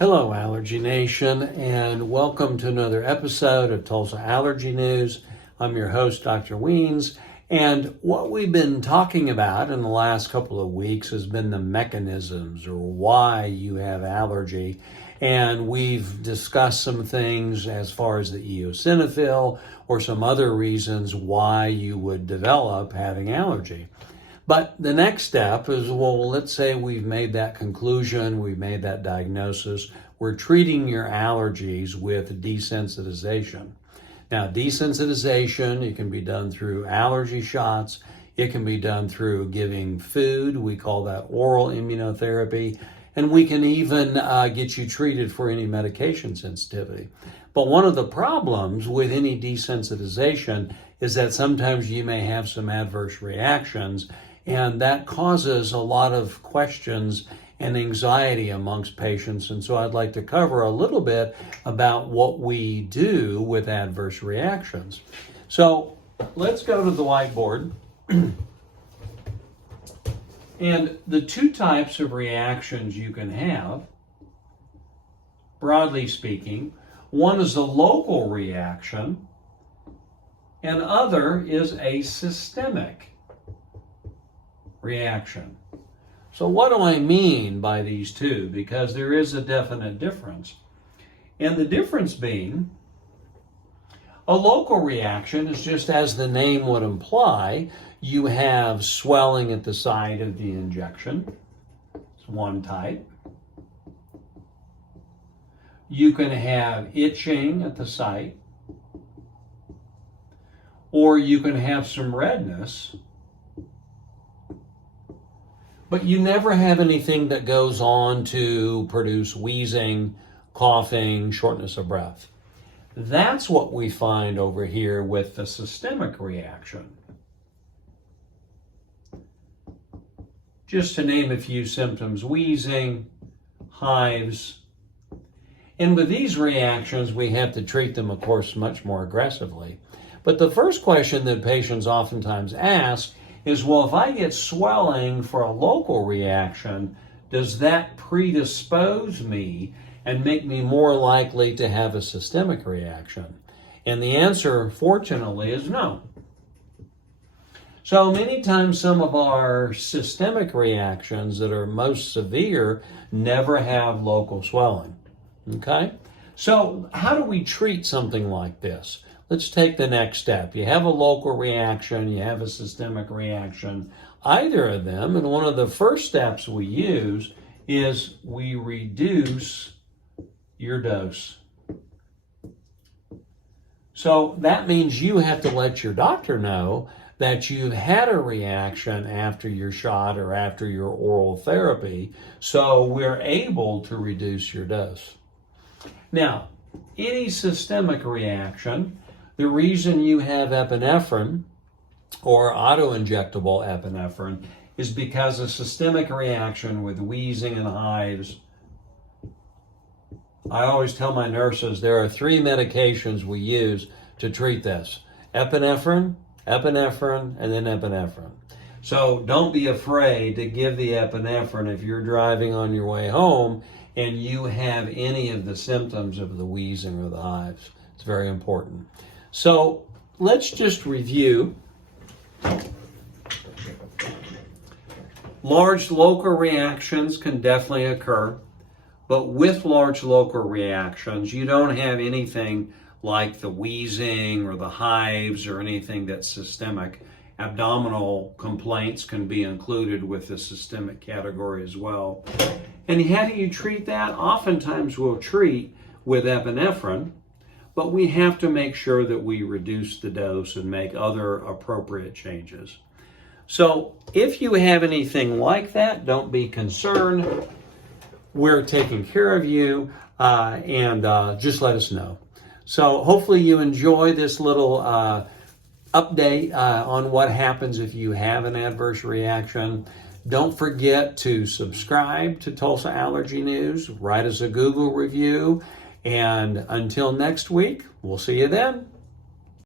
Hello, Allergy Nation, and welcome to another episode of Tulsa Allergy News. I'm your host, Dr. Weens, and what we've been talking about in the last couple of weeks has been the mechanisms or why you have allergy. And we've discussed some things as far as the eosinophil or some other reasons why you would develop having allergy. But the next step is, well, let's say we've made that conclusion, we've made that diagnosis, we're treating your allergies with desensitization. Now, desensitization, it can be done through allergy shots, it can be done through giving food, we call that oral immunotherapy, and we can even get you treated for any medication sensitivity. But one of the problems with any desensitization is that sometimes you may have some adverse reactions, and that causes a lot of questions and anxiety amongst patients. And so I'd like to cover a little bit about what we do with adverse reactions. So let's go to the whiteboard. And the two types of reactions you can have, broadly speaking, one is a local reaction, and other is a systemic reaction. So what do I mean by these two? Because there is a definite difference. And the difference being, a local reaction is just as the name would imply, you have swelling at the site of the injection. It's one type. You can have itching at the site, or you can have some redness, but you never have anything that goes on to produce wheezing, coughing, shortness of breath. That's what we find over here with the systemic reaction. Just to name a few symptoms: wheezing, hives. And with these reactions, we have to treat them, of course, much more aggressively. But the first question that patients oftentimes ask is, well, if I get swelling for a local reaction, does that predispose me and make me more likely to have a systemic reaction? And the answer, fortunately, is no. So many times some of our systemic reactions that are most severe never have local swelling. Okay? So how do we treat something like this? Let's take the next step. You have a local reaction, you have a systemic reaction, either of them, and one of the first steps we use is we reduce your dose. So that means you have to let your doctor know that you've had a reaction after your shot or after your oral therapy, so we're able to reduce your dose. Now, any systemic reaction, the reason you have epinephrine or auto-injectable epinephrine is because a systemic reaction with wheezing and hives. I always tell my nurses there are 3 medications we use to treat this: epinephrine, epinephrine, and then epinephrine. So don't be afraid to give the epinephrine if you're driving on your way home and you have any of the symptoms of the wheezing or the hives. It's very important. So let's just review. Large local reactions can definitely occur, but with large local reactions, you don't have anything like the wheezing or the hives or anything that's systemic. Abdominal complaints can be included with the systemic category as well. And how do you treat that? Oftentimes we'll treat with epinephrine, but we have to make sure that we reduce the dose and make other appropriate changes. So if you have anything like that, don't be concerned. We're taking care of you, and just let us know. So hopefully you enjoy this little update on what happens if you have an adverse reaction. Don't forget to subscribe to Tulsa Allergy News, write us a Google review, and until next week, we'll see you then.